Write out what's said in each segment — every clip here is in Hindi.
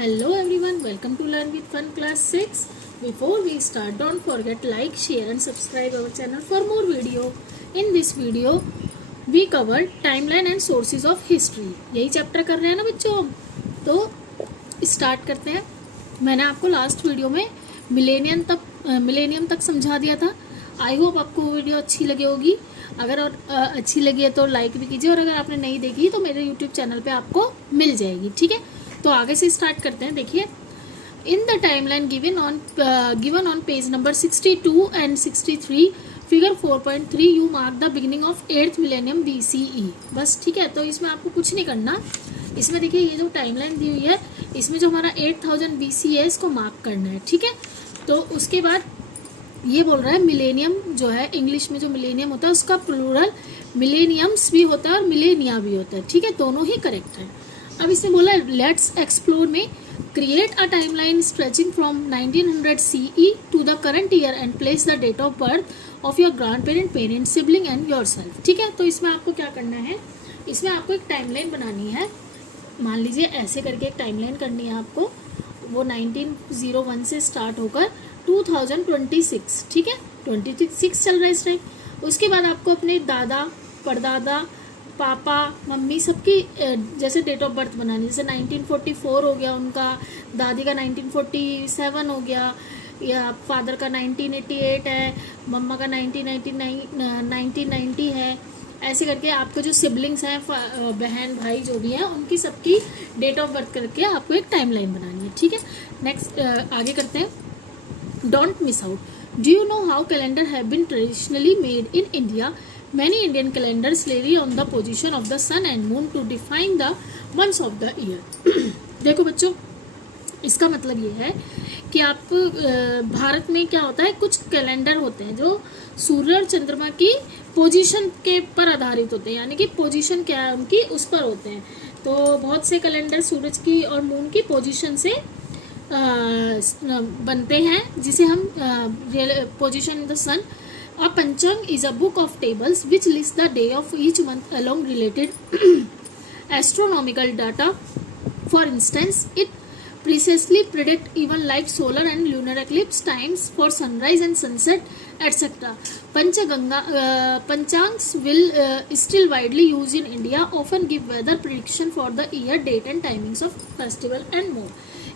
Hello everyone, welcome to Learn with Fun class 6. Before we start, don't forget like, share and subscribe our channel for more video. In this video, we cover timeline and sources of history. यही चैप्टर कर रहे हैं ना बच्चों, तो स्टार्ट करते हैं. मैंने आपको लास्ट वीडियो में मिलेनियम तक समझा दिया था. आई होप आपको वो वीडियो अच्छी लगी होगी. अगर अच्छी लगी है तो लाइक भी कीजिए, और अगर आपने नहीं देखी तो मेरे यूट्यूब चैनल पे आपको मिल जाएगी. ठीक है, तो आगे से स्टार्ट करते हैं. देखिए, in the timeline given on page number 62 and 63 figure 4.3 you mark the beginning of 8th millennium BCE. बस ठीक है, तो इसमें आपको कुछ नहीं करना. इसमें देखिए, ये जो टाइमलाइन दी हुई है, इसमें जो हमारा 8000 BC है, इसको मार्क करना है. ठीक है, तो उसके बाद ये बोल रहा है मिलेनियम जो है, इंग्लिश में जो मिलेनियम होता है उसका प्लूरल मिलेनियम्स भी होता है और मिलेनिया भी होता है. ठीक है, दोनों ही करेक्ट है. अब इसने बोला लेट्स एक्सप्लोर में create a timeline stretching from 1900 CE to the current year and place the date of birth of your grandparent sibling and yourself. ठीक है, तो इसमें आपको क्या करना है, इसमें आपको एक टाइमलाइन बनानी है. मान लीजिए ऐसे करके एक टाइमलाइन करनी है आपको. वो 1901 से स्टार्ट होकर 2026, ठीक है, 26 चल रहा है इस टाइम. उसके बाद आपको अपने दादा, परदादा, पापा, मम्मी सबकी जैसे डेट ऑफ बर्थ बनानी. जैसे 1944 हो गया उनका, दादी का 1947 हो गया, या फादर का 1988 है, मम्मा का 1990 है. ऐसे करके आपके जो सिबलिंग्स हैं, बहन भाई जो भी हैं, उनकी सबकी डेट ऑफ बर्थ करके आपको एक टाइमलाइन बनानी है. ठीक है, नेक्स्ट आगे करते हैं. Don't miss out. Do you know how calendar have been traditionally made in India? Many Indian calendars rely on the position of the sun and moon to define the months of the year. देखो बच्चों, इसका मतलब ये है कि आप भारत में क्या होता है, कुछ कैलेंडर होते हैं जो सूर्य और चंद्रमा की पोजीशन के पर आधारित होते हैं, यानी कि पोजीशन क्या है उनकी, उस पर होते हैं. तो बहुत से कैलेंडर सूरज की और मून की पोजीशन से बनते हैं, जिसे हम position in the sun. A Panchang is a book of tables which lists the day of each month along related astronomical data. For instance, it precisely predicts even like solar and lunar eclipse times for sunrise and sunset, etc. Panchangs will still widely used in India, often give weather prediction for the year, date and timings of festival and more.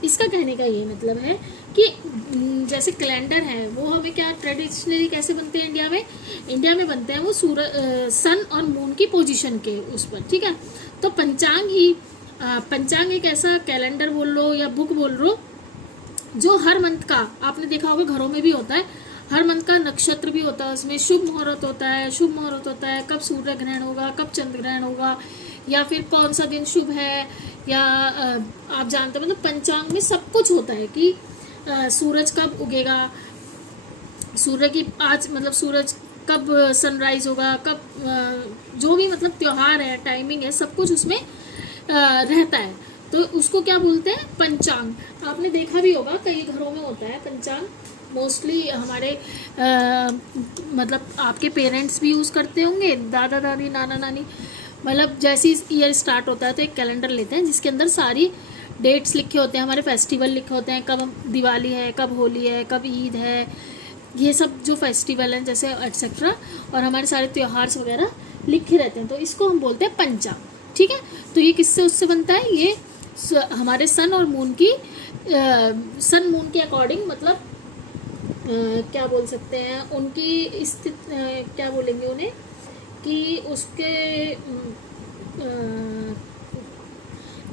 इसका कहने का ये मतलब है कि जैसे कैलेंडर है वो हमें क्या ट्रेडिशनली कैसे बनते हैं इंडिया में बनते हैं वो सन और मून की पोजीशन के उस पर. ठीक है, तो पंचांग एक ऐसा कैलेंडर बोल लो या बुक बोल लो जो हर मंथ का, आपने देखा होगा घरों में भी होता है, हर मंथ का नक्षत्र भी होता है, उसमें शुभ मुहूर्त होता है, कब सूर्य ग्रहण होगा, कब चंद्र ग्रहण होगा, या फिर कौन सा दिन शुभ है, या आप जानते हो मतलब पंचांग में सब कुछ होता है कि सूरज कब उगेगा, सूर्य की आज मतलब सूरज कब सनराइज होगा, कब जो भी मतलब त्योहार है, टाइमिंग है, सब कुछ उसमें रहता है. तो उसको क्या बोलते हैं, पंचांग. आपने देखा भी होगा कई घरों में होता है पंचांग. मोस्टली हमारे मतलब आपके पेरेंट्स भी यूज़ करते होंगे, दादा दादी, नाना नानी, मतलब जैसे ही ईयर स्टार्ट होता है तो एक कैलेंडर लेते हैं जिसके अंदर सारी डेट्स लिखे होते हैं, हमारे फेस्टिवल लिखे होते हैं, कब दिवाली है, कब होली है, कब ईद है, ये सब जो फेस्टिवल हैं जैसे एटसेट्रा, और हमारे सारे त्योहार वगैरह लिखे रहते हैं. तो इसको हम बोलते हैं पंचांग. ठीक है, तो ये किससे उससे बनता है, ये हमारे सन और मून की सन मून के अकॉर्डिंग, मतलब क्या बोल सकते हैं, उनकी स्थिति क्या बोलेंगे उन्हें, कि उसके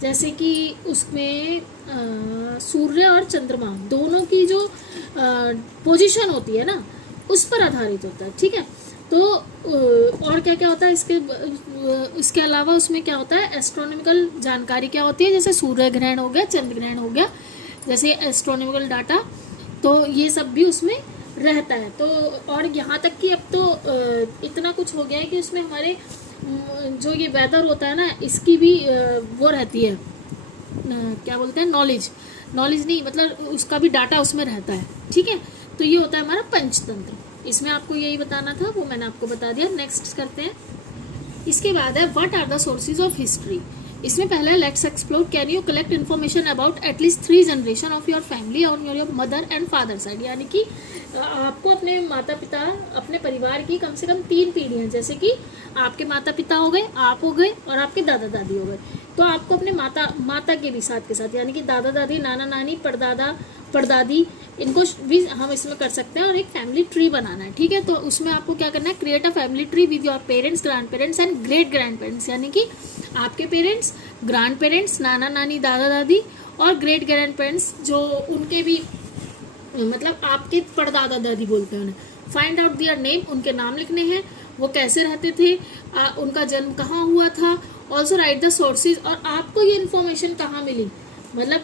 जैसे कि उसमें सूर्य और चंद्रमा दोनों की जो पोजीशन होती है ना, उस पर आधारित होता है. ठीक है, तो और क्या क्या होता है इसके अलावा उसमें क्या होता है, एस्ट्रोनॉमिकल जानकारी क्या होती है, जैसे सूर्य ग्रहण हो गया, चंद्र ग्रहण हो गया, जैसे एस्ट्रोनॉमिकल डाटा, तो ये सब भी उसमें रहता है. तो और यहाँ तक कि अब तो इतना कुछ हो गया है कि उसमें हमारे जो ये वेदर होता है ना, इसकी भी वो रहती है, क्या बोलते हैं, नॉलेज नहीं, मतलब उसका भी डाटा उसमें रहता है. ठीक है, तो ये होता है हमारा पंचतंत्र. इसमें आपको यही बताना था, वो मैंने आपको बता दिया. नेक्स्ट करते हैं. इसके बाद है what are the sources of history. इसमें पहला है let's explore, can you collect information about at least 3 generation of your family on your mother and father side, यानी कि आपको अपने माता पिता, अपने परिवार की कम से कम 3 पीढ़ियाँ, जैसे कि आपके माता पिता हो गए, आप हो गए और आपके दादा दादी हो गए, तो आपको अपने माता के भी साथ के साथ, यानी कि दादा दादी, नाना नानी, परदादा परदादी, इनको भी हम इसमें कर सकते हैं और एक फैमिली ट्री बनाना है। ठीक है, तो उसमें आपको क्या करना है, create a family tree with your parents, grand parents and great grand parents, यानी कि आपके पेरेंट्स, ग्रैंड पेरेंट्स, नाना नानी, दादा दादी और ग्रेट ग्रैंड पेरेंट्स जो उनके भी, मतलब आपके परदादा दादी बोलते हैं उन्हें। फाइंड आउट दियर नेम, उनके नाम लिखने हैं, वो कैसे रहते थे, उनका जन्म कहाँ हुआ था। ऑल्सो राइट द सोर्सेज, और आपको ये इन्फॉर्मेशन कहाँ मिली, मतलब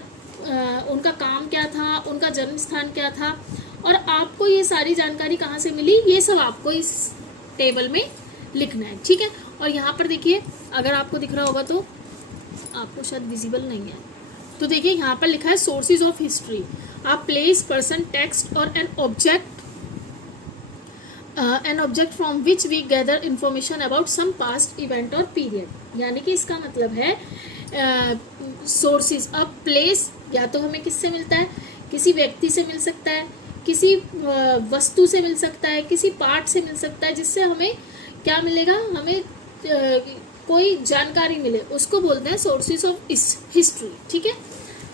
उनका काम क्या था, उनका जन्म स्थान क्या था और आपको ये सारी जानकारी कहाँ से मिली, ये सब आपको इस टेबल में लिखना है। ठीक है, और यहाँ पर देखिए, अगर आपको दिख रहा होगा तो आपको शायद विजिबल नहीं है, तो देखिए यहाँ पर लिखा है सोर्सेज ऑफ हिस्ट्री, आप प्लेस, पर्सन, टेक्स्ट और an object from which we gather information about some past event और पीरियड, यानी कि इसका मतलब है सोर्सेज। अब प्लेस या तो हमें किससे मिलता है, किसी व्यक्ति से मिल सकता है, किसी वस्तु से मिल सकता है, किसी पार्ट से मिल सकता है, जिससे हमें क्या मिलेगा, हमें कोई जानकारी मिले, उसको बोलते हैं सोर्सेज ऑफ हिस्ट्री। ठीक है,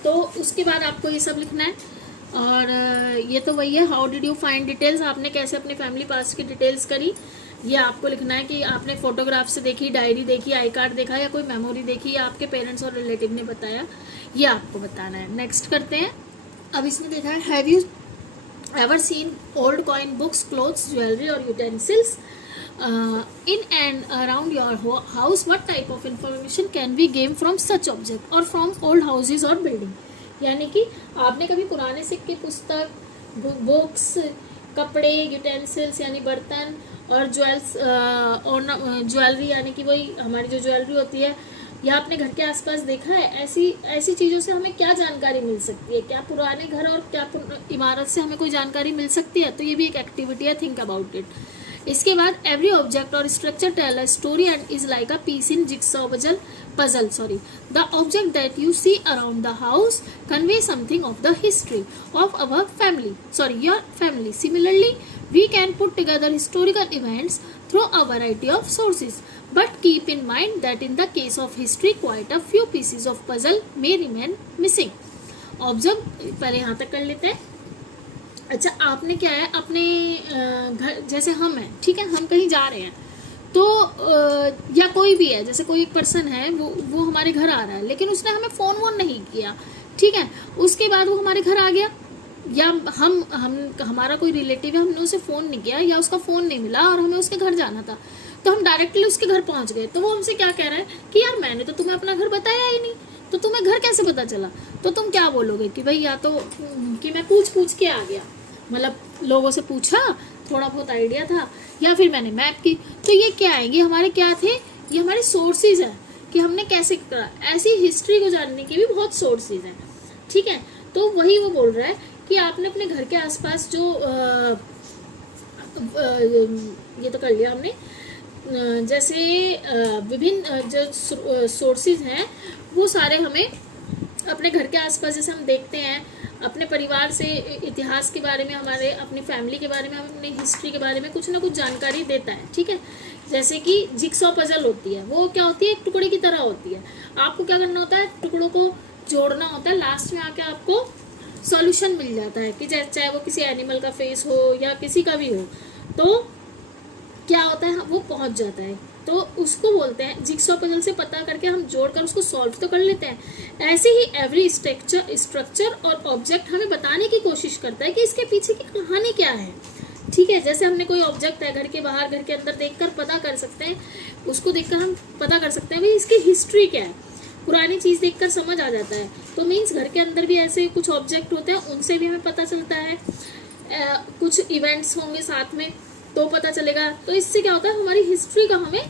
तो उसके बाद आपको ये सब लिखना है। और ये तो वही है, how did you find details, आपने कैसे अपने फैमिली पास्ट की डिटेल्स करी, ये आपको लिखना है कि आपने फोटोग्राफ से देखी, डायरी देखी, आई कार्ड देखा या कोई मेमोरी देखी या आपके पेरेंट्स और रिलेटिव ने बताया, ये आपको बताना है। नेक्स्ट करते हैं, अब इसमें देखा है have you ever seen old coin, books, clothes, jewellery और utensils in and around your house, what type of information can we gain from such object or from old houses or building, यानी कि आपने कभी पुराने सिक्के, पुस्तक, बुक्स, कपड़े, यूटेंसिल्स यानी बर्तन और ज्वेलरी यानी कि वही हमारी जो ज्वेलरी होती है, या अपने घर के आसपास देखा है, ऐसी चीज़ों से हमें क्या जानकारी मिल सकती है, क्या पुराने घर और क्या इमारत से हमें कोई जानकारी मिल सकती है, तो ये भी एक एक्टिविटी है, थिंक अबाउट इट। इसके बाद एवरी ऑब्जेक्ट और structure tell a story and is like a piece in jigsaw puzzle. The object that you see around the house convey something of the history of our family, your family. Similarly, we can put together historical events through a variety of sources, but keep in mind that in the case of history, quite a few pieces of puzzle may remain missing. Observe, पहले यहाँ तक कर लेते हैं। अच्छा, आपने क्या है, अपने घर, जैसे हम हैं, ठीक है, हम कहीं जा रहे हैं, तो या कोई भी है, जैसे कोई एक पर्सन है, वो हमारे घर आ रहा है, लेकिन उसने हमें फ़ोन वोन नहीं किया, ठीक है, उसके बाद वो हमारे घर आ गया, या हमारा कोई रिलेटिव है, हमने उसे फ़ोन नहीं किया या उसका फ़ोन नहीं मिला और हमें उसके घर जाना था, तो हम डायरेक्टली उसके घर पहुंच गए, तो वो हमसे क्या कह रहा है कि यार मैंने तो तुम्हें अपना घर बताया ही नहीं, तो तुम्हें घर कैसे पता चला, तो तुम क्या बोलोगे कि भाई या तो कि मैं पूछ के आ गया, मतलब लोगों से पूछा, थोड़ा बहुत आइडिया था, या फिर मैंने मैप की, तो ये क्या है, ये हमारे क्या थे, ये हमारे सोर्सेज हैं कि हमने कैसे करा। ऐसी हिस्ट्री को जानने के भी बहुत सोर्सेज हैं, ठीक है, तो वही वो बोल रहा है कि आपने अपने घर के आसपास जो ये तो कर लिया हमने, जैसे विभिन्न जो सोर्सेज हैं वो सारे हमें अपने घर के आसपास, जैसे हम देखते हैं अपने परिवार से, इतिहास के बारे में, हमारे अपनी फैमिली के बारे में, अपनी हिस्ट्री के बारे में कुछ ना कुछ जानकारी देता है, ठीक है। जैसे कि जिक्सॉ पजल होती है, वो क्या होती है, एक टुकड़े की तरह होती है, आपको क्या करना होता है, टुकड़ों को जोड़ना होता है, लास्ट में आके आपको सॉल्यूशन मिल जाता है कि चाहे वो किसी एनिमल का फेस हो या किसी का भी हो, तो क्या होता है, वो पहुंच जाता है, तो उसको बोलते हैं जिक्सॉ पजल से पता करके हम जोड़कर उसको सॉल्व तो कर लेते हैं। ऐसे ही एवरी स्ट्रक्चर और ऑब्जेक्ट हमें बताने की कोशिश करता है कि इसके पीछे की कहानी क्या है, ठीक है। जैसे हमने कोई ऑब्जेक्ट है, घर के बाहर, घर के अंदर देखकर पता कर सकते हैं, उसको देखकर हम पता कर सकते हैं भाई इसकी हिस्ट्री क्या है, पुरानी चीज़ देखकर समझ आ जाता है, तो मीन्स घर के अंदर भी ऐसे कुछ ऑब्जेक्ट होते हैं, उनसे भी हमें पता चलता है, कुछ इवेंट्स होंगे साथ में तो पता चलेगा, तो इससे क्या होता है, हमारी हिस्ट्री का हमें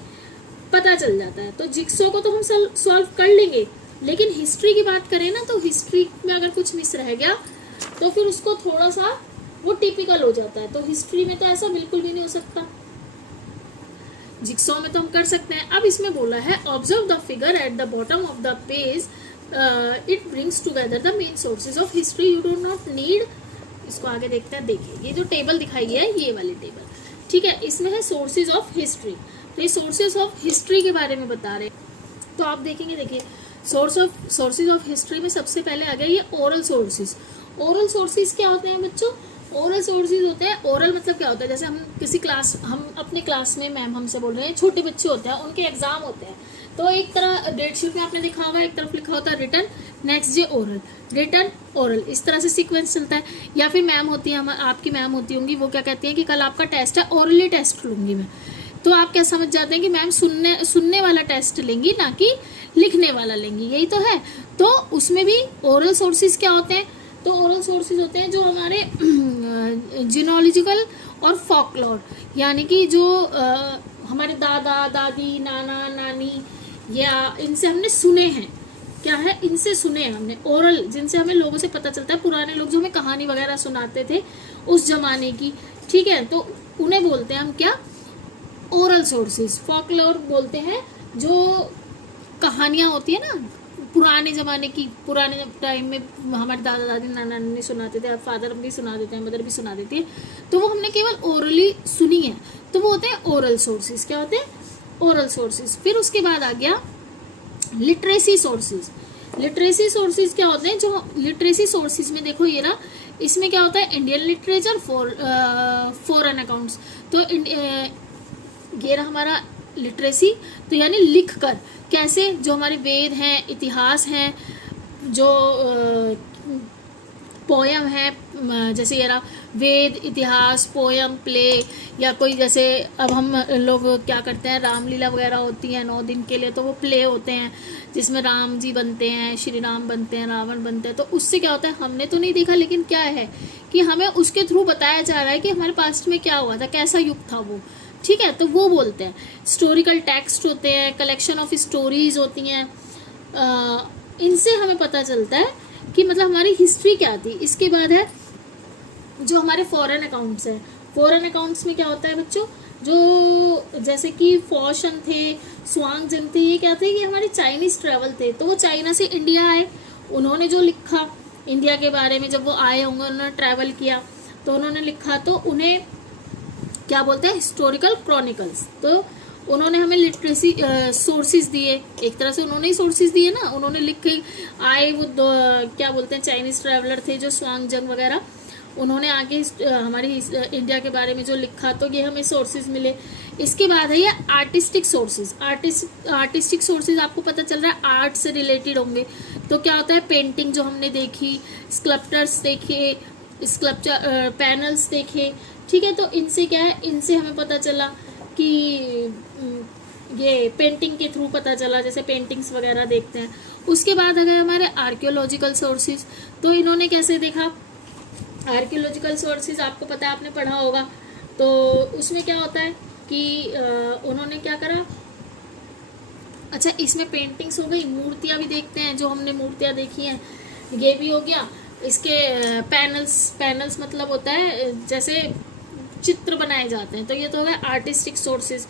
पता चल जाता है। तो जिक्सॉ को तो हम सॉल्व कर लेंगे, लेकिन हिस्ट्री की बात करें ना, तो हिस्ट्री में अगर कुछ मिस रह गया तो फिर उसको थोड़ा सा वो टिपिकल हो जाता है, तो हिस्ट्री में तो ऐसा बिल्कुल भी नहीं हो सकता। जिक्सॉ में तो हम कर सकते हैं। अब इसमें बोला है observe the figure at the bottom of the page, it brings together the main sources of history, you don't not need. इसको आगे देखते हैं। देखिए ये जो टेबल दिखाई है ये वाली टेबल, ठीक है, इसमें है सोर्सेज ऑफ हिस्ट्री। तो ये सोर्सेज ऑफ हिस्ट्री के बारे में बता रहे हैं। तो आप देखेंगे, देखिए सोर्सेज ऑफ हिस्ट्री में सबसे पहले आ गया ये ओरल सोर्सेज। ओरल सोर्सेज क्या होते हैं बच्चों? ओरल सोर्सेज होते हैं, ओरल मतलब क्या होता है, जैसे हम अपने क्लास में मैम हमसे बोल रहे हैं, छोटे बच्चे होते हैं, उनके एग्जाम होते हैं, तो एक तरह डेट शीट में आपने लिखा होगा, एक तरफ लिखा होता है written, next day oral, written oral, इस तरह से सीक्वेंस चलता है। या फिर मैम होती है, आपकी मैम होती होंगी, वो क्या कहती हैं कि कल आपका टेस्ट है, ओरली टेस्ट लूँगी मैं, तो आप क्या समझ जाते हैं कि मैम सुनने वाला टेस्ट लेंगी, ना कि लिखने वाला लेंगी, यही तो है। तो उसमें भी ओरल सोर्सेज क्या होते हैं? तो ओरल सोर्सेज होते हैं जो हमारे जिनोलॉजिकल और फॉकलोर, यानी कि जो हमारे दादा दादी, नाना नानी, या इनसे हमने सुने हैं। क्या है? इनसे सुने हैं हमने, ओरल, जिनसे हमें लोगों से पता चलता है, पुराने लोग जो हमें कहानी वगैरह सुनाते थे उस जमाने की, ठीक है, तो उन्हें बोलते हैं हम क्या? Oral sources. फॉकलोर बोलते हैं जो कहानियाँ होती है ना पुराने ज़माने की, पुराने टाइम में हमारे दादा दादी नाना नानी सुनाते थे, फादर भी सुना देते हैं, मदर भी सुना देती है, तो वो हमने केवल ओरली सुनी है, तो वो होते हैं ओरल सोर्सेज। क्या होते हैं? Oral sources. फिर उसके बाद आ गया लिटरेसी सोर्सेज। लिटरेसी सोर्सेज क्या होते हैं? जो लिटरेसी सोर्सेज में देखो ये ना, इसमें क्या होता है? Indian literature, foreign accounts. तो ये रहा हमारा लिटरेसी, तो यानी लिख कर, कैसे? जो हमारे वेद हैं, इतिहास हैं, जो पोयम है, जैसे ये रहा वेद, इतिहास, पोयम, प्ले, या कोई जैसे अब हम लोग क्या करते हैं, रामलीला वगैरह होती है 9 दिन के लिए, तो वो प्ले होते हैं जिसमें राम जी बनते हैं, श्री राम बनते हैं, रावण बनते हैं। तो उससे क्या होता है? हमने तो नहीं देखा, लेकिन क्या है कि हमें उसके थ्रू बताया जा रहा है कि हमारे पास्ट में क्या हुआ था, कैसा युग था वो, ठीक है, तो वो बोलते हैं। हिस्टोरिकल टेक्स्ट होते हैं, कलेक्शन ऑफ स्टोरीज होती हैं, इनसे हमें पता चलता है कि मतलब हमारी हिस्ट्री क्या थी। इसके बाद है जो हमारे फॉरेन अकाउंट्स हैं। फॉरेन अकाउंट्स में क्या होता है बच्चों? जो जैसे कि फॉशन थे, स्वांगजंग थे, ये क्या थे? ये हमारे चाइनीज़ ट्रैवल थे, तो वो चाइना से इंडिया आए, उन्होंने जो लिखा इंडिया के बारे में, जब वो आए होंगे, उन्होंने ट्रैवल किया तो उन्होंने लिखा, तो उन्हें क्या बोलते हैं? Historical chronicles. तो उन्होंने हमें लिटरेसी सोर्सेज दिए, एक तरह से उन्होंने ही सोर्सेज दिए ना, उन्होंने लिख के आए, वो क्या बोलते हैं, चाइनीज़ ट्रैवलर थे जो स्वांगजंग वगैरह, उन्होंने आगे हमारी इंडिया के बारे में जो लिखा, तो ये हमें सोर्सेज मिले। इसके बाद है ये आर्टिस्टिक सोर्सेज। आर्टिस्टिक सोर्सेज आपको पता चल रहा है आर्ट से रिलेटेड होंगे, तो क्या होता है? पेंटिंग जो हमने देखी, स्कल्पटर्स देखे, स्कल्पचर पैनल्स देखे, ठीक है, तो इनसे क्या है? इनसे हमें पता चला कि ये पेंटिंग के थ्रू पता चला, जैसे पेंटिंग्स वगैरह देखते हैं। उसके बाद अगर हमारे आर्कियोलॉजिकल सोर्सेज, तो इन्होंने कैसे देखा? आर्कियोलॉजिकल सोर्सेज आपको पता है, आपने पढ़ा होगा, तो उसमें क्या होता है कि उन्होंने क्या करा? अच्छा, इसमें पेंटिंग्स हो गई, मूर्तियाँ भी देखते हैं, जो हमने मूर्तियाँ देखी हैं, ये भी हो गया। इसके पैनल्स मतलब होता है जैसे चित्र बनाए जाते हैं, तो ये तो हो गया आर्टिस्टिक सोर्सेज।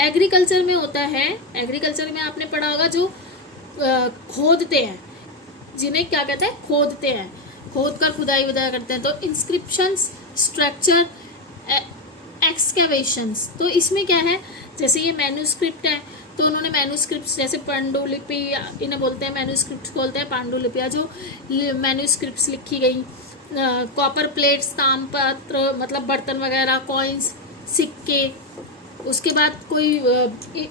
एग्रीकल्चर में होता है, एग्रीकल्चर में आपने पढ़ा होगा जो खोदते हैं, जिन्हें क्या कहते हैं? खोदते हैं, खोद कर खुदाई वुदाई करते हैं, तो इंस्क्रिप्शंस, स्ट्रक्चर, एक्सकेवेशंस। तो इसमें क्या है? जैसे ये मैन्यूस्क्रिप्ट है, तो उन्होंने मैन्यूस्क्रिप्ट, जैसे पांडुलिपि, इन्हें बोलते हैं मैन्यूस्क्रिप्ट बोलते हैं, पांडुलिपियाँ जो मैन्यूस्क्रिप्ट्स लिखी गई, कॉपर प्लेट्स, ताम्रपत्र मतलब बर्तन वगैरह, कॉइन्स, सिक्के। उसके बाद कोई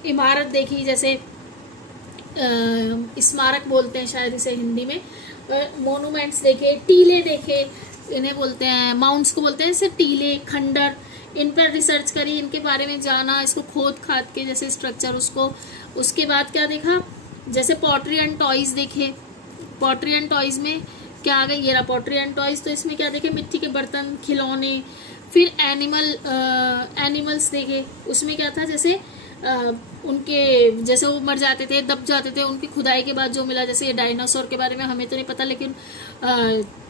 इमारत देखी, जैसे स्मारक बोलते हैं शायद इसे हिंदी में, मोनूमेंट्स देखे, टीले देखे, इन्हें बोलते हैं, माउंट्स को बोलते हैं जैसे टीले, खंडर, इन पर रिसर्च करी, इनके बारे में जाना, इसको खोद खाद के जैसे स्ट्रक्चर उसको। उसके बाद क्या देखा? जैसे पॉटरी एंड टॉयज़ देखे। पॉटरी एंड टॉयज़ में क्या आ गई? ये रहा पॉटरी एंड टॉयज़। तो इसमें क्या देखे? मिट्टी के बर्तन, खिलौने। फिर एनिमल्स देखे, उसमें क्या था? जैसे उनके जैसे वो मर जाते थे, दब जाते थे, उनकी खुदाई के बाद जो मिला, जैसे ये डायनासोर के बारे में हमें तो नहीं पता, लेकिन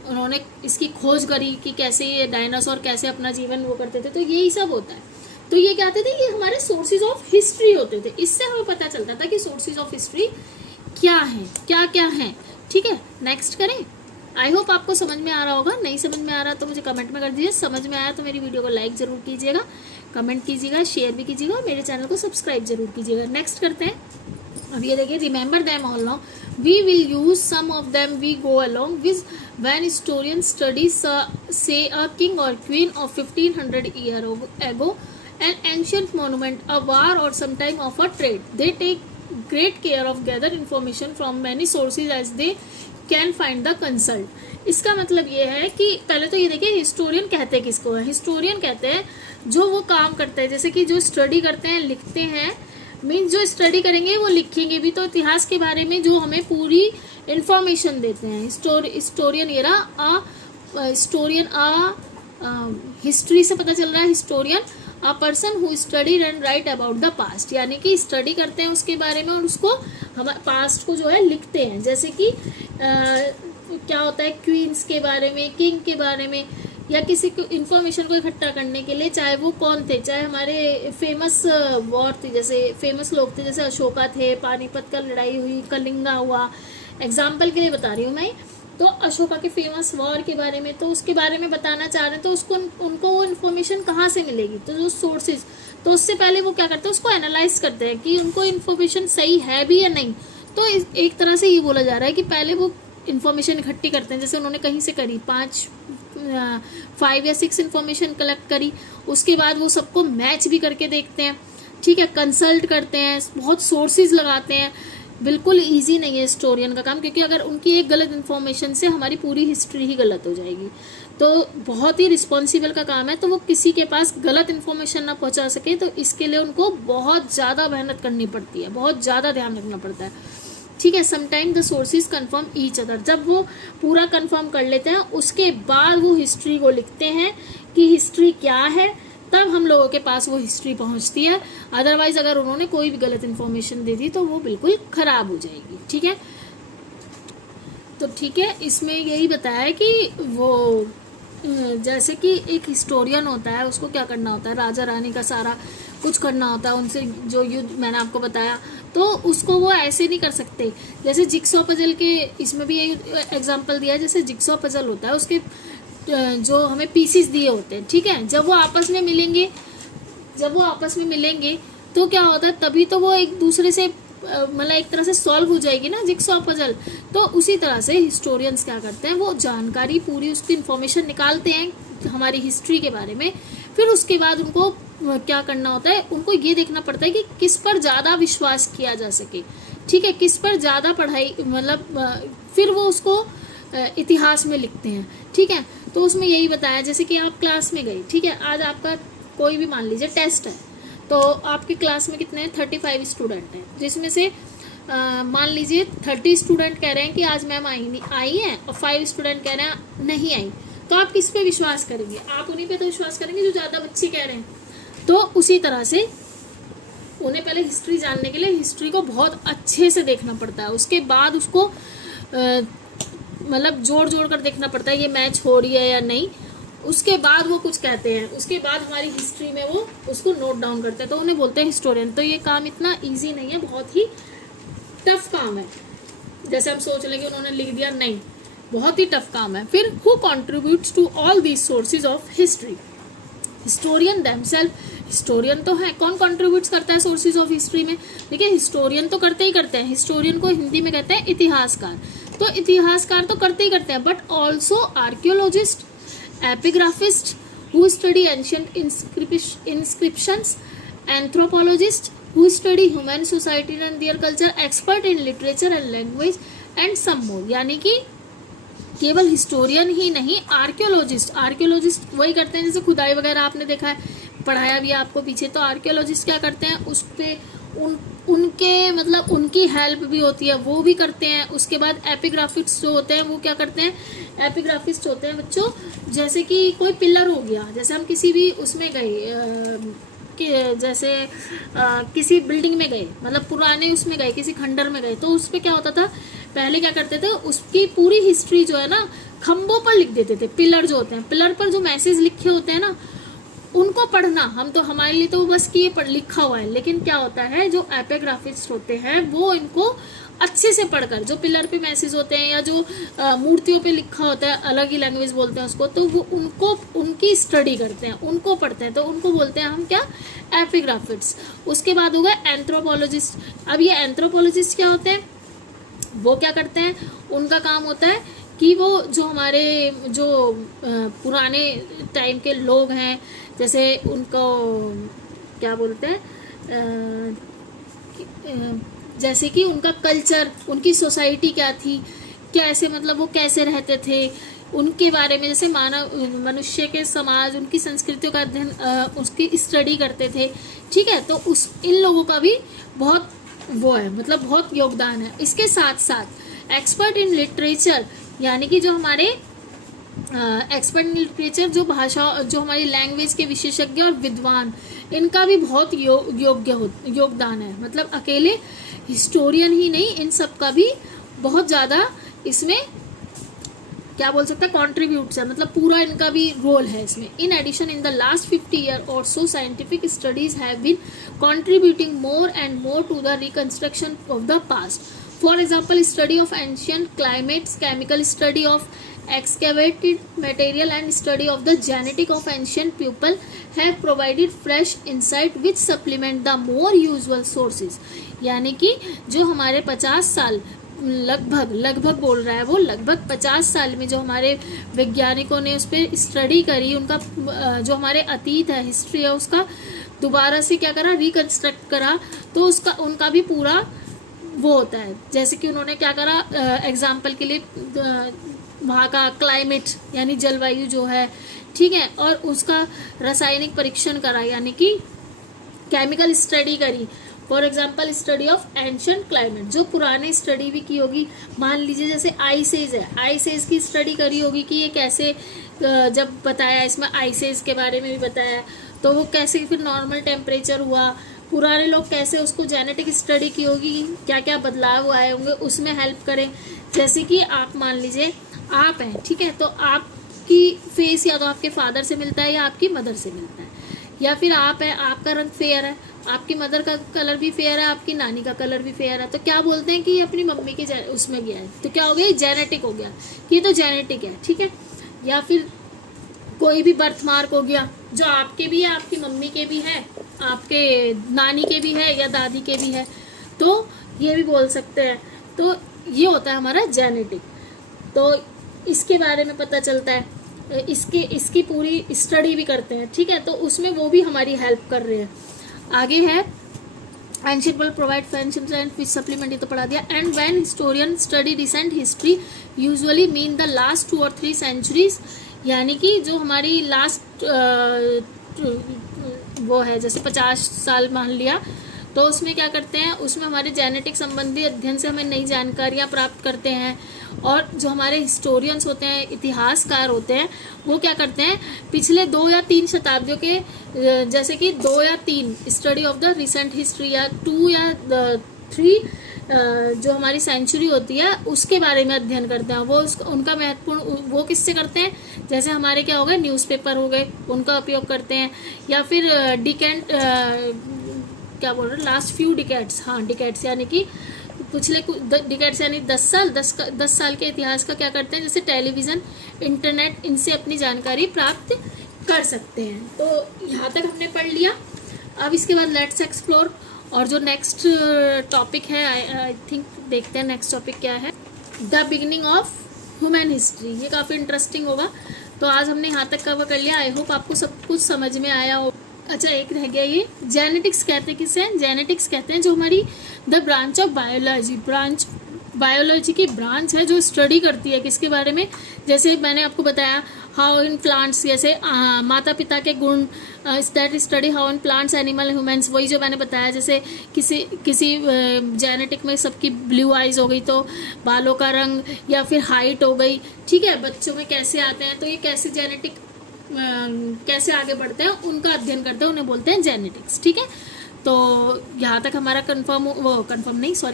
उन्होंने इसकी खोज करी कि कैसे ये डायनासोर कैसे अपना जीवन वो करते थे, तो यही सब होता है। तो ये क्या आते थे, ये हमारे सोर्सेज ऑफ हिस्ट्री होते थे। इससे हमें पता चलता था कि सोर्सेज ऑफ हिस्ट्री क्या है, क्या क्या है। ठीक है, नेक्स्ट करें। आई होप आपको समझ में आ रहा होगा। नहीं समझ में आ रहा तो मुझे कमेंट में कर दीजिए। समझ में आया तो मेरी वीडियो को लाइक जरूर कीजिएगा, कमेंट कीजिएगा, शेयर भी कीजिएगा और मेरे चैनल को सब्सक्राइब जरूर कीजिएगा। नेक्स्ट करते हैं। अब ये देखिए, remember them all now, we will use some of them, we go along with when historian studies say a king or queen of 1500 year ago, an ancient monument, a war or some time of a trade, they take great care of gather information from many sources as they can find the consult। इसका मतलब ये है कि पहले तो ये देखिए, हिस्टोरियन कहते हैं किसको है? हिस्टोरियन कहते हैं जो वो काम करते हैं, जैसे कि जो स्टडी करते हैं, लिखते हैं, मीन्स जो स्टडी करेंगे वो लिखेंगे भी, तो इतिहास के बारे में जो हमें पूरी इंफॉर्मेशन देते हैं। हिस्टोरियन ये रहा, हिस्टोरियन हिस्ट्री से पता चल रहा है historian, a person who studied and right about the past, यानी कि स्टडी करते हैं उसके बारे में और उसको हम पास्ट को जो है लिखते हैं। जैसे कि क्या होता है, क्वींस के बारे में, किंग के बारे में, या किसी को इन्फॉर्मेशन को इकट्ठा करने के लिए, चाहे वो कौन थे, चाहे हमारे फेमस वॉर थे, जैसे फेमस लोग थे, जैसे अशोका थे, पानीपत का लड़ाई हुई, कलिंगा हुआ, एग्जाम्पल के लिए बता रही हूँ मैं। तो अशोका के फेमस वॉर के बारे में, तो उसके बारे में बताना चाह रहे हैं, तो उसको उनको वो इन्फॉर्मेशन कहाँ से मिलेगी? तो जो सोर्सेज, तो उससे पहले वो क्या करते हैं, उसको एनालाइज करते हैं कि उनको इन्फॉर्मेशन सही है भी या नहीं। तो एक तरह से ये बोला जा रहा है कि पहले वो इन्फॉर्मेशन इकट्ठी करते हैं, जैसे उन्होंने कहीं से करी, 5 या 6 इन्फॉर्मेशन कलेक्ट करी, उसके बाद वो सबको मैच भी करके देखते हैं। ठीक है, कंसल्ट करते हैं, बहुत सोर्सेज लगाते हैं। बिल्कुल इजी नहीं है हिस्टोरियन का काम, क्योंकि अगर उनकी एक गलत इन्फॉर्मेशन से हमारी पूरी हिस्ट्री ही गलत हो जाएगी। तो बहुत ही रिस्पॉन्सिबल का काम है, तो वो किसी के पास गलत इन्फॉर्मेशन ना पहुंचा सके, तो इसके लिए उनको बहुत ज़्यादा मेहनत करनी पड़ती है, बहुत ज़्यादा ध्यान रखना पड़ता है। ठीक है, sometime the sources confirm each other, जब वो पूरा कन्फर्म कर लेते हैं उसके बाद वो हिस्ट्री को लिखते हैं कि हिस्ट्री क्या है, तब हम लोगों के पास वो हिस्ट्री पहुंचती है। अदरवाइज अगर उन्होंने कोई भी गलत इन्फॉर्मेशन दे दी तो वो बिल्कुल ख़राब हो जाएगी। ठीक है, तो ठीक है, इसमें यही बताया है कि वो जैसे कि एक हिस्टोरियन होता है, उसको क्या करना होता है, राजा रानी का सारा कुछ करना होता है, उनसे जो युद्ध मैंने आपको बताया, तो उसको वो ऐसे नहीं कर सकते। जैसे जिक्सॉ पजल के इसमें भी यही एग्जांपल दिया है, जैसे जिक्सॉ पजल होता है, उसके जो हमें पीसीस दिए होते हैं। ठीक है, जब वो आपस में मिलेंगे तो क्या होता है, तभी तो वो एक दूसरे से मतलब एक तरह से सॉल्व हो जाएगी ना जिक्सॉ पजल। तो उसी तरह से हिस्टोरियंस क्या करते हैं, वो जानकारी पूरी, उसकी इन्फॉर्मेशन निकालते हैं हमारी हिस्ट्री के बारे में। फिर उसके बाद उनको क्या करना होता है, उनको ये देखना पड़ता है कि किस पर ज़्यादा विश्वास किया जा सके। ठीक है, किस पर ज़्यादा पढ़ाई, मतलब फिर वो उसको इतिहास में लिखते हैं। ठीक है, तो उसमें यही बताया, जैसे कि आप क्लास में गए, ठीक है, आज आपका कोई भी मान लीजिए टेस्ट है, तो आपकी क्लास में कितने हैं, 35 स्टूडेंट हैं, जिसमें से मान लीजिए 30 स्टूडेंट कह रहे हैं कि आज मैम आई हैं और 5 स्टूडेंट कह रहे हैं नहीं आई। तो आप किस पे विश्वास करेंगे? आप उन्हीं पे तो विश्वास करेंगे जो ज़्यादा बच्चे कह रहे हैं। तो उसी तरह से उन्हें पहले हिस्ट्री जानने के लिए हिस्ट्री को बहुत अच्छे से देखना पड़ता है, उसके बाद उसको मतलब जोड़ कर देखना पड़ता है ये मैच हो रही है या नहीं। उसके बाद वो कुछ कहते हैं, उसके बाद हमारी हिस्ट्री में वो उसको नोट डाउन करते हैं, तो उन्हें बोलते हैं हिस्टोरियन। तो ये काम इतना इजी नहीं है, बहुत ही टफ काम है। जैसे हम सोच लेंगे उन्होंने लिख दिया, नहीं, बहुत ही टफ काम है। फिर who contributes to all these sources of history? Historian themselves. Historian तो है, कौन कॉन्ट्रीब्यूट्स करता है सोर्सेज ऑफ हिस्ट्री में? देखिए, हिस्टोरियन तो करते ही करते हैं, हिस्टोरियन को हिंदी में कहते हैं इतिहासकार। तो इतिहासकार तो करते ही करते हैं, but also archaeologist, epigraphist who study ancient inscriptions, anthropologist who study human society and their culture, expert in literature and language and some more. यानी कि केवल हिस्टोरियन ही नहीं, आर्कियोलॉजिस्ट वही करते हैं, जैसे खुदाई वगैरह आपने देखा है, पढ़ाया भी है आपको पीछे। तो आर्कियोलॉजिस्ट क्या करते हैं, उस पर उनके मतलब उनकी हेल्प भी होती है, वो भी करते हैं। उसके बाद एपिग्राफिस्ट जो होते हैं वो क्या करते हैं, एपिग्राफिस्ट होते हैं बच्चों, जैसे कि कोई पिलर हो गया, जैसे हम किसी भी उसमें गए जैसे किसी बिल्डिंग में गए, मतलब पुराने उसमें गए, किसी खंडर में गए, तो उस पर क्या होता था, पहले क्या करते थे, उसकी पूरी हिस्ट्री जो है ना खंभों पर लिख देते थे। पिलर जो होते हैं, पिलर पर जो मैसेज लिखे होते हैं ना, उनको पढ़ना, हम तो हमारे लिए तो बस कि ये पढ़ लिखा हुआ है, लेकिन क्या होता है जो एपिग्राफिस्ट होते हैं वो इनको अच्छे से पढ़कर, जो पिलर पे मैसेज होते हैं या जो मूर्तियों पे लिखा होता है, अलग ही लैंग्वेज बोलते हैं उसको, तो वो उनको उनकी स्टडी करते हैं, उनको पढ़ते हैं, तो उनको बोलते हैं हम क्या, एपिग्राफिस्ट। उसके बाद होगा एंथ्रोपोलॉजिस्ट। अब ये एंथ्रोपोलॉजिस्ट क्या होते हैं, वो क्या करते हैं, उनका काम होता है कि वो जो हमारे जो पुराने टाइम के लोग हैं, जैसे उनको क्या बोलते हैं, जैसे कि उनका कल्चर, उनकी सोसाइटी क्या थी, कैसे मतलब वो कैसे रहते थे, उनके बारे में, जैसे मानव मनुष्य के समाज, उनकी संस्कृतियों का अध्ययन, उसकी स्टडी करते थे। ठीक है, तो उस इन लोगों का भी बहुत वो है, मतलब बहुत योगदान है। इसके साथ साथ एक्सपर्ट इन लिटरेचर, यानी कि जो हमारे एक्सपर्ट इन लिटरेचर, जो भाषा, जो हमारी लैंग्वेज के विशेषज्ञ और विद्वान, इनका भी बहुत योगदान है। मतलब अकेले हिस्टोरियन ही नहीं, इन सब का भी बहुत ज़्यादा इसमें क्या बोल सकते हैं, कॉन्ट्रीब्यूट्स है, मतलब पूरा इनका भी रोल है इसमें। In addition in the last 50 year or so scientific studies have been contributing more and more to the reconstruction of the past. For example, study of ancient climates, chemical study of excavated material and study of the genetic of ancient people have provided fresh insight which supplement the more usual sources। यानी कि जो हमारे 50 साल लगभग बोल रहा है वो, लगभग 50 साल में जो हमारे वैज्ञानिकों ने उस पर स्टडी करी, उनका जो हमारे अतीत है, हिस्ट्री है, उसका दोबारा से क्या करा, रिकंस्ट्रक्ट करा, तो उसका उनका भी पूरा वो होता है। जैसे कि उन्होंने क्या करा, एग्जाम्पल के लिए वहाँ का क्लाइमेट यानी जलवायु जो है, ठीक है, और उसका रासायनिक परीक्षण करा, यानी कि केमिकल स्टडी करी। For example, study of ancient climate, जो पुराने स्टडी भी की होगी, मान लीजिए जैसे आइस एज है, आइस एज की स्टडी करी होगी कि ये कैसे, जब बताया इसमें आइस एज के बारे में भी बताया, तो वो कैसे फिर नॉर्मल टेम्परेचर हुआ, पुराने लोग कैसे उसको जेनेटिक स्टडी की होगी, क्या क्या बदलाव आए होंगे, उसमें हेल्प करें। जैसे कि आप मान लीजिए आप हैं, ठीक है, तो आपकी फेस या तो आपके फादर से मिलता है या आपकी मदर से मिलता है, या फिर आप है, आपका रंग फेयर है, आपकी मदर का कलर भी फेयर है, आपकी नानी का कलर भी फेयर है, तो क्या बोलते हैं कि ये अपनी मम्मी के उसमें गया है, तो क्या हो गया, जेनेटिक हो गया, ये तो जेनेटिक है। ठीक है, या फिर कोई भी बर्थ मार्क हो गया, जो आपके भी है, आपकी मम्मी के भी है, आपके नानी के भी है या दादी के भी है, तो ये भी बोल सकते हैं। तो ये होता है हमारा जेनेटिक। तो इसके बारे में पता चलता है, इसकी पूरी स्टडी भी करते हैं। ठीक है, तो उसमें वो भी हमारी हेल्प कर रहे हैं। आगे है ancient world provide ancient science which supplement, ये तो पढ़ा दिया। And when historian study recent history usually mean the last 2 or 3 centuries, यानी कि जो हमारी लास्ट वो है, जैसे 50 साल मान लिया, तो उसमें क्या करते हैं, उसमें हमारे जेनेटिक संबंधी अध्ययन से हमें नई जानकारियाँ प्राप्त करते हैं। और जो हमारे हिस्टोरियंस होते हैं, इतिहासकार होते हैं, वो क्या करते हैं, पिछले 2 या 3 शताब्दियों के, जैसे कि 2 या 3 study of the recent history, या 2 या 3 जो हमारी सेंचुरी होती है उसके बारे में अध्ययन करते हैं। वो उनका महत्वपूर्ण वो किससे करते हैं, जैसे हमारे क्या हो गए, न्यूज़पेपर हो गए, उनका उपयोग करते हैं, या फिर डिकेड क्या बोल रहे हैं, लास्ट फ्यू डिकेड्स, हाँ डिकेड्स, यानी कि पिछले डिकेड्स यानी 10 साल के इतिहास का क्या करते हैं, जैसे टेलीविज़न, इंटरनेट, इनसे अपनी जानकारी प्राप्त कर सकते हैं। तो यहाँ तक हमने पढ़ लिया। अब इसके बाद लेट्स एक्सप्लोर, और जो नेक्स्ट टॉपिक है, आई थिंक देखते हैं नेक्स्ट टॉपिक क्या है, the beginning of human history. ये काफ़ी इंटरेस्टिंग होगा। तो आज हमने यहाँ तक कवर कर लिया। आई होप आपको सब कुछ समझ में आया हो। अच्छा, एक रह गया, ये जेनेटिक्स कहते हैं किसे, जेनेटिक्स कहते हैं जो हमारी द ब्रांच ऑफ बायोलॉजी की ब्रांच है, जो स्टडी करती है किसके बारे में, जैसे मैंने आपको बताया हाउ इन प्लांट्स, जैसे माता पिता के गुण, that study how in plants animal humans, वही जो मैंने बताया, जैसे किसी जेनेटिक में सबकी ब्लू आइज हो गई तो बालों का रंग, या फिर हाइट हो गई। ठीक है, बच्चों में कैसे आते हैं, तो ये कैसे जेनेटिक कैसे आगे बढ़ते हैं उनका अध्ययन करते हैं, उन्हें बोलते हैं जेनेटिक्स। ठीक है, तो यहाँ तक हमारा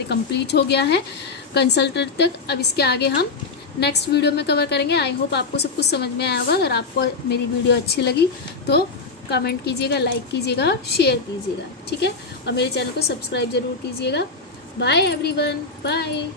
कंप्लीट हो गया है, कंसल्टेंट तक। अब इसके आगे हम नेक्स्ट वीडियो में कवर करेंगे। आई होप आपको सब कुछ समझ में आया होगा। अगर आपको मेरी वीडियो अच्छी लगी तो कमेंट कीजिएगा, लाइक कीजिएगा, शेयर कीजिएगा, ठीक है। और मेरे चैनल को सब्सक्राइब जरूर कीजिएगा। Bye everyone, bye.